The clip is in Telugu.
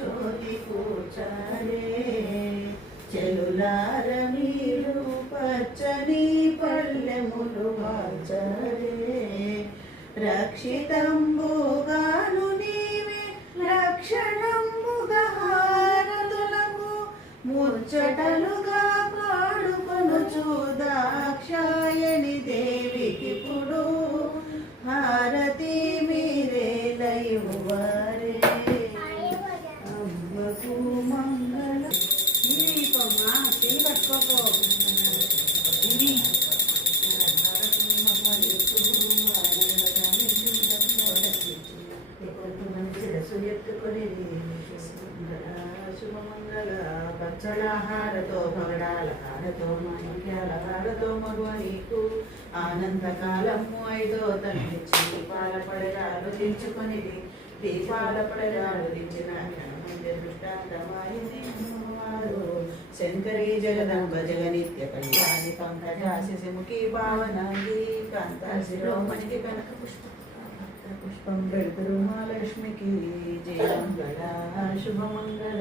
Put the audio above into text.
చోది కూర్చారే చెలులార మీరు పచ్చని పల్లెములు వాల్చరే రక్షితంబుగాను నీవే రక్షణంబుగా హారతులకు ముచ్చటలుగా పాడుకొనుచు దాక్షాయణి దేవికి పుడు హారతి మీరే లయువారే అమ్మకు మంగళ దీపమ్మా తిని కట్టుకోపో శుభమంగళ పచ్చళాహారతో పగడాల హారతో మాణిక్యాల హారతో మగువ నీకు ఆనందకాలము ఐదో తగ్గించి దీపాల పడగాలు దించుకొని దీపాల పడగాలు దించిన దృష్టాంతమారు శంకరీ జగదంబ జగనిత్య కళ్యాణి పంకజాశిముఖి భావనాంగి కాంతా శిరోమణికి కనక పుష్పం పెడుతురు మహాలక్ష్మికి జయం గళ శుభమంగళ